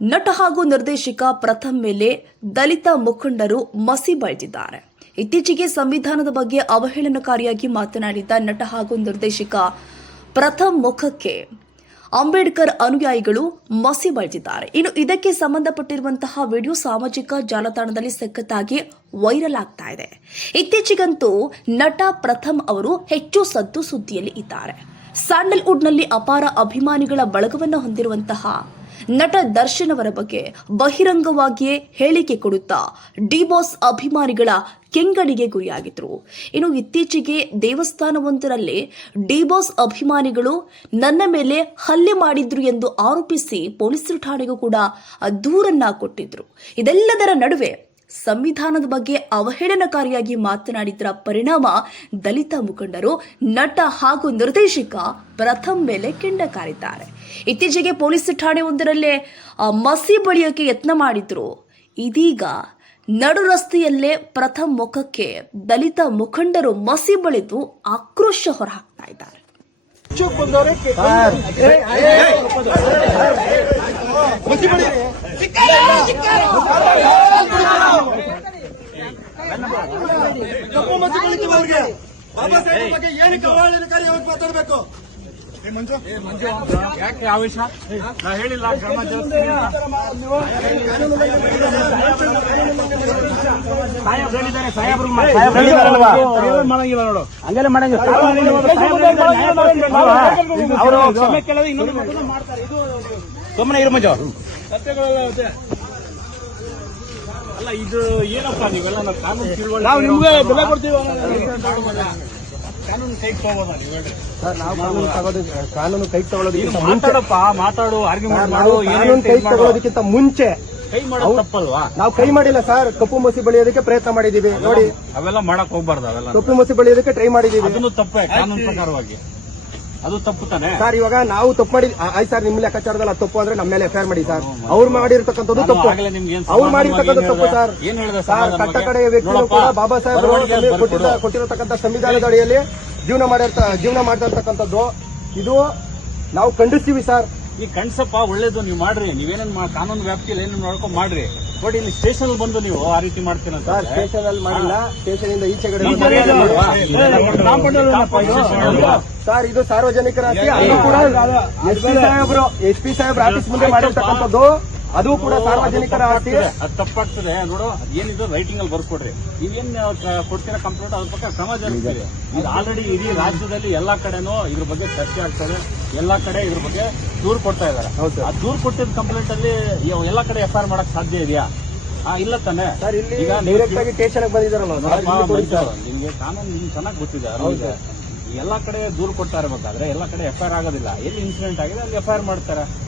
ನಟ ಹಾಗೂ ನಿರ್ದೇಶಕ ಪ್ರಥಮ್ ಮೇಲೆ ದಲಿತ ಮುಖಂಡರು ಮಸಿ ಬಳಿದಿದ್ದಾರೆ ಇತ್ತೀಚೆಗೆ ಸಂವಿಧಾನದ ಬಗ್ಗೆ ಅವಹೇಳನಕಾರಿಯಾಗಿ ಮಾತನಾಡಿದ ನಟ ಹಾಗೂ ನಿರ್ದೇಶಕ ಪ್ರಥಮ್ ಮುಖಕ್ಕೆ ಅಂಬೇಡ್ಕರ್ ಅನುಯಾಯಿಗಳು ಮಸಿ ಬಳಿದಿದ್ದಾರೆ ಇನ್ನು ಇದಕ್ಕೆ ಸಂಬಂಧಪಟ್ಟಿರುವಂತಹ ವಿಡಿಯೋ ಸಾಮಾಜಿಕ ಜಾಲತಾಣದಲ್ಲಿ ಸಖತ್ತಾಗಿ ವೈರಲ್ ಆಗ್ತಾ ಇದೆ. ಇತ್ತೀಚೆಗಂತೂ ನಟ ಪ್ರಥಮ್ ಅವರು ಹೆಚ್ಚು ಸದ್ದು ಸುದ್ದಿಯಲ್ಲಿ ಇದ್ದಾರೆ. ಸ್ಯಾಂಡಲ್ವುಡ್ನಲ್ಲಿ ಅಪಾರ ಅಭಿಮಾನಿಗಳ ಬಳಗವನ್ನು ಹೊಂದಿರುವಂತಹ ನಟ ದರ್ಶನ್ ಅವರ ಬಗ್ಗೆ ಬಹಿರಂಗವಾಗಿಯೇ ಹೇಳಿಕೆ ಕೊಡುತ್ತಾ ಡಿ ಬಾಸ್ ಅಭಿಮಾನಿಗಳ ಕೆಂಗಣಿಗೆ ಗುರಿಯಾಗಿದ್ರು. ಇನ್ನು ಇತ್ತೀಚೆಗೆ ದೇವಸ್ಥಾನವೊಂದರಲ್ಲಿ ಡಿ ಬಾಸ್ ಅಭಿಮಾನಿಗಳು ನನ್ನ ಮೇಲೆ ಹಲ್ಲೆ ಮಾಡಿದ್ರು ಎಂದು ಆರೋಪಿಸಿ ಪೊಲೀಸರು ಠಾಣೆಗೂ ಕೂಡ ದೂರನ್ನ ಕೊಟ್ಟಿದ್ರು. ಇದೆಲ್ಲದರ ನಡುವೆ ಸಂವಿಧಾನದ ಬಗ್ಗೆ ಅವಹೇಳನಕಾರಿಯಾಗಿ ಮಾತನಾಡಿದರ ಪರಿಣಾಮ ದಲಿತ ಮುಖಂಡರು ನಟ ಹಾಗೂ ನಿರ್ದೇಶಕ ಪ್ರಥಮ್ ಮೇಲೆ ಕೆಂಡ ಕಾರಿದ್ದಾರೆ ಇತ್ತೀಚೆಗೆ ಪೊಲೀಸ್ ಠಾಣೆ ಒಂದರಲ್ಲೇ ಮಸಿ ಬಳಿಯೋಕೆ ಯತ್ನ ಮಾಡಿದ್ರು ಇದೀಗ ನಡು ರಸ್ತೆಯಲ್ಲೇ ಪ್ರಥಮ್ ಮುಖಕ್ಕೆ ದಲಿತ ಮುಖಂಡರು ಮಸಿ ಬಳಿದು ಆಕ್ರೋಶ ಹೊರಹಾಕ್ತಾ ಇದ್ದಾರೆ ಕಪ್ಪು ಮಚ್ಚು ಬೆಳಿತೀವಿ ಅವ್ರಿಗೆ. ಬಾಬಾ ಸಾಹೇಬ್ ಬಗ್ಗೆ ಏನಕ್ಕೆ ಅವಹೇಳನಕಾರಿ ಅವ್ರಿಗೆ ಮಾತಾಡ್ಬೇಕು. ಯಾಕೆ ಆವೇಶ? ನಾ ಹೇಳಿಲ್ಲ ಕ್ರಮ ಜರುಗಿಸ್ತೀನಿ ಮಾಡಂಗಿಲ್ಲ ನೋಡು ಹಂಗೆಲ್ಲ ಮಾಡಂಗಿಲ್ಲ ಅವರು ಕ್ಷಮೆ ಕೇಳೋದು ಇನ್ನೊಂದು ಮಾಡ್ತಾರೆ. ಇದು ಸುಮ್ಮನೆ ಇರು ಮಂಜು. ಅಲ್ಲ ಇದು ಏನಪ್ಪ ನೀವೆಲ್ಲ? ನಾವು ಕಾನೂನು ನಾವು ನಿಮ್ಗೆ ಬೆಲೆ ಕೊಡ್ತೀವಿ. ಕಾನೂನು ಕೈಗೆ ನೀವು ಸರ್ ನಾವು ಕಾನೂನು ಕಾನೂನು ತಗೊಳ್ಳೋದಕ್ಕಿಂತ ಮುಂಚೆ ಮಾತಾಡಪ್ಪ ಮಾತಾಡು ಆರ್ಗ್ಯುಮೆಂಟ್ ಮಾಡು ನಾವು ಕಾನೂನು ಕೈ ತಗೊಳ್ಳೋದಕ್ಕಿಂತ ಮುಂಚೆ ಕೈ ಮಾಡೋದು ತಪ್ಪಲ್ವಾ? ನಾವು ಕೈ ಮಾಡಿಲ್ಲ ಸರ್ ಕಪ್ಪು ಮಸಿ ಬಳಿಯೋದಕ್ಕೆ ಪ್ರಯತ್ನ ಮಾಡಿದೀವಿ ನೋಡಿ. ಅವೆಲ್ಲ ಮಾಡಕ್ ಹೋಗ್ಬಾರ್ದು ಅವೆಲ್ಲ ಕಪ್ಪು ಮಸಿ ಬಳಿಯೋದಕ್ಕೆ ಟ್ರೈ ಮಾಡಿದೀವಿ ಅದನ್ನು ತಪ್ಪೇ ಕಾನೂನು ಪ್ರಕಾರವಾಗಿ. ಅದು ತಪ್ಪು ತಾನೆ? ಸರ್ ಇವಾಗ ನಾವು ತಪ್ಪು ಮಾಡಿ ಆಯ್ತು ಸರ್ ನಿಮ್ಮ ಲೆಕ್ಕಾಚಾರದಲ್ಲಿ ಅದು ತಪ್ಪು ಅಂದ್ರೆ ನಮ್ಮ ಮೇಲೆ ಎಫ್ಐಆರ್ ಮಾಡಿ ಸರ್. ಅವ್ರು ಮಾಡಿರ್ತಕ್ಕಂಥದ್ದು ತಪ್ಪು. ಆಗ್ಲೇ ನಿಮ್ಗೆ ಏನ್ ಅವ್ರು ಮಾಡಿರ್ತಕ್ಕಂಥ ತಪ್ಪು? ಸರ್. ಏನ್ ಹೇಳ್ದೆ ಸರ್? ಕಟ್ಟ ಕಡೆಯ ವ್ಯಕ್ತಿಗಳು ನೋಡಪ್ಪ, ಕೂಡ ಬಾಬಾ ಸಾಹೇಬ್ ಬರವಣಿಗೆ ಬರ್ಕೊಡು. ಕೊಟ್ಟಿದ್ದ ಕೊಟ್ಟಿರತಕ್ಕಂಥ ಸಂವಿಧಾನದ ಅಡಿಯಲ್ಲಿ ಜೀವನ ಮಾಡಿರ್ತ ಜೀವನ ಮಾಡ್ತಾ ಇರ್ತಕ್ಕಂಥದ್ದು ಇದು ನಾವು ಖಂಡಿಸ್ತೀವಿ ಸರ್. ಈ ಕಣ್ಸಪ್ಪ ಒಳ್ಳೇದು ನೀವು ಮಾಡ್ರಿ. ನೀವೇನೇನ್ ಮಾ- ಕಾನೂನು ವ್ಯಾಪ್ತಿಯಲ್ಲಿ ಏನೇನು ನೋಡ್ಕೊಂಡು ಮಾಡ್ರಿ. ಬಟ್ ಇಲ್ಲಿ ಸ್ಟೇಷನ್ ಬಂದು ನೀವು ಆ ರೀತಿ ಮಾಡ್ತೀರಂತ ಸರ್ ಸ್ಟೇಷನ್ ಅಲ್ಲಿ ಮಾಡಿಲ್ಲ. ಸ್ಟೇಷನ್ ಇಂದ ಈಚೆ ಕಡೆ? ಸರ್ ಇದು ಸಾರ್ವಜನಿಕರ ಎಸ್ ಪಿ ಸಾಹೇಬ್ರು ಎಸ್ ಪಿ ಸಾಹೇಬ್ರ ಆಫೀಸ್ ಮುಂದೆ ಮಾಡಿರ್ತಕ್ಕಂಥದ್ದು ಅದು ಕೂಡ ಸಾರ್ವಜನಿಕರ ಆಸ್ತಿ. ಅದು ತಪ್ಪಾಗ್ತದೆ. ನೋಡು ಏನಿದ್ರು ರೈಟಿಂಗ್ ಅಲ್ಲಿ ಬರ್ಕೊಡ್ರಿ. ನೀವೇನ್ ಕೊಡ್ತೀರ ಕಂಪ್ಲೇಂಟ್ ಅದ್ರ ಪಕ್ಕ ಕ್ರಮ ಜರುಗಿದೆ ಈಗ ಆಲ್ರೆಡಿ ಇಡೀ ರಾಜ್ಯದಲ್ಲಿ ಎಲ್ಲಾ ಕಡೆನೂ ಇದ್ರ ಬಗ್ಗೆ ಚರ್ಚೆ ಆಗ್ತದೆ. ಎಲ್ಲಾ ಕಡೆ ಇದ್ರ ಬಗ್ಗೆ ದೂರು ಕೊಡ್ತಾ ಇದಾರೆ. ಆ ದೂರು ಕೊಟ್ಟಿದ್ದ ಕಂಪ್ಲೇಂಟ್ ಅಲ್ಲಿ ಎಲ್ಲಾ ಕಡೆ ಎಫ್ ಆರ್ ಮಾಡಕ್ ಸಾಧ್ಯ ಇದೆಯಾ? ಆ ಇಲ್ಲ ತಾನೆ. ಸರ್ ಇಲ್ಲಿ ಈಗ ಡೈರೆಕ್ಟ್ ಆಗಿ ಸ್ಟೇಷನ್. ಮಂಜು, ನಿಮ್ಗೆ ಕಾನೂನು ನಿಮ್ಗೆ ಚೆನ್ನಾಗಿ ಗೊತ್ತಿದೆ. ಎಲ್ಲಾ ಕಡೆ ದೂರು ಕೊಡ್ತಾ ಇರ್ಬೇಕಾದ್ರೆ ಎಲ್ಲ ಕಡೆ ಎಫ್ ಆಗೋದಿಲ್ಲ. ಎಲ್ಲಿ ಇನ್ಸಿಡೆಂಟ್ ಆಗಿದೆ ಅಲ್ಲಿ ಎಫ್ ಮಾಡ್ತಾರೆ?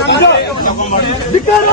ಧಿಕ್ಕಾರ.